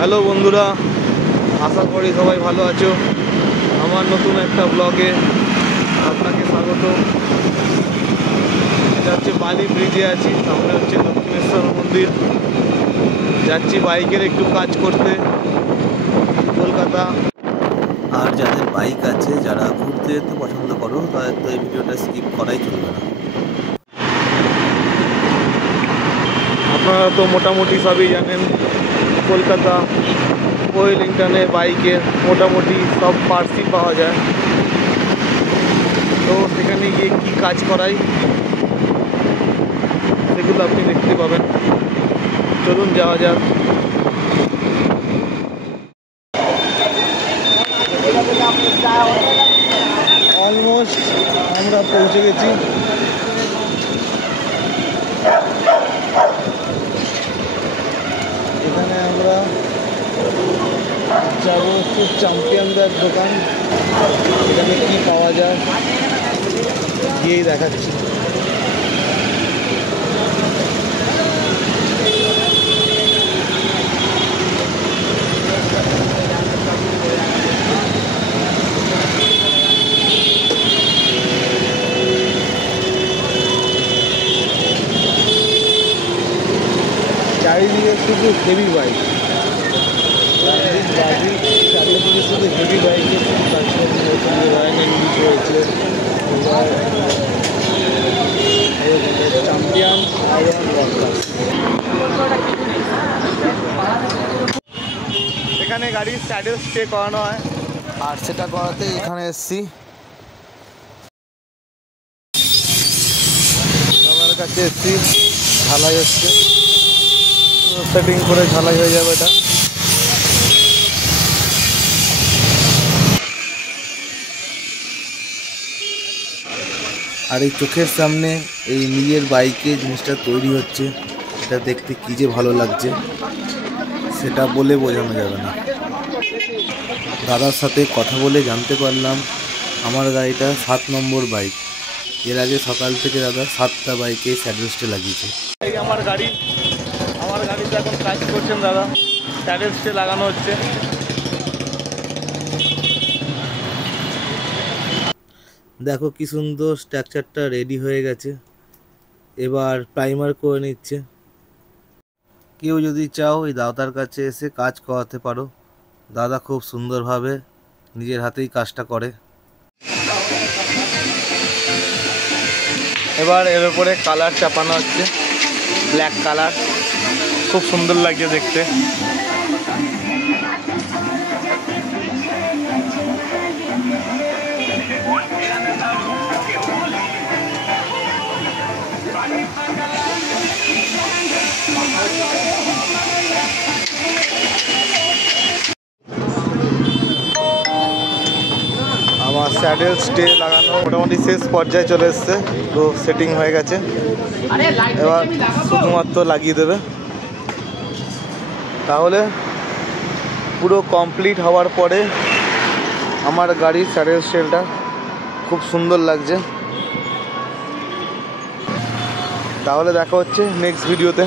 Hello বন্ধুরা, আশা করি সবাই ভালো আছো। আমার নতুন একটা ব্লগে আপনাকে স্বাগত। এটা হচ্ছে বালি ব্রিজে আছি, সামনে হচ্ছে দক্ষিণেশ্বর মন্দির। যাচ্ছি বাইকের একটু কাজ করতে কলকাতা। আর যাদের বাইক আছে, যারা ঘুরতে যেতে পছন্দ করো, তাদের তো এই ভিডিওটা স্কিপ করাই চলবে না। আপনারা তো মোটামুটি সবই জানেন, কলকাতা ওয়েলিংটনে বাইকে মোটামুটি সব পার্টসই পাওয়া যায়। তো সেখানে গিয়ে কী কাজ করাই সেগুলো আপনি দেখতে পাবেন। চলুন যাওয়া যাক। অলমোস্ট আমরা পৌঁছে গেছি। এখানে আমরা যাবো হচ্ছে চ্যাম্পিয়নদের দোকান। এখানে কি পাওয়া যায় গিয়েই দেখাচ্ছি। চারিদিকে শুধু হেভি বাইক, চারিদিকে শুধু হেভি বাইকের রয়েছে। চ্যাম্পিয়ন এখানে গাড়ির স্যাডেল স্টে করানো হয়, আর সেটা করাতে এখানে এসছি। আমার কাছে এসছি, ঝালাই হচ্ছে, সেটিং করে ঝালাই হয়ে যাবে এটা। আর এই চোখের সামনে এই নিজের বাইকে জিনিসটা তৈরি হচ্ছে, এটা দেখতে কী যে ভালো লাগছে সেটা বলে বোঝানো যাবে না। দাদার সাথে কথা বলে জানতে পারলাম আমার গাড়িটা 7 নম্বর বাইক। এর আগে সকাল থেকে দাদা 7টা বাইকে স্যাডেল স্টে লাগিয়েছে। এই আমার গাড়িতে এখন কাজ করছেন দাদা, স্যাডেল স্টে লাগানো হচ্ছে। দেখো কি সুন্দর স্ট্রাকচারটা রেডি হয়ে গেছে, এবার প্রাইমার করে নিচ্ছে। কেউ যদি চাও এই দাদার কাছে এসে কাজ করাতে পারো, দাদা খুব সুন্দরভাবে নিজের হাতেই কাজটা করে। এবার এর উপরে কালার চাপানো হচ্ছে, ব্ল্যাক কালার, খুব সুন্দর লাগছে দেখতে। আমার স্যাডেল স্টে লাগানো মোটামুটি শেষ পর্যায়ে চলে এসছে, তো সেটিং হয়ে গেছে। এবার শুধুমাত্র লাগিয়ে দেবে, তাহলে পুরো কমপ্লিট হওয়ার পরে আমার গাড়ির স্যাডেল স্টেলটা খুব সুন্দর লাগছে। তাহলে দেখা হচ্ছে নেক্সট ভিডিওতে।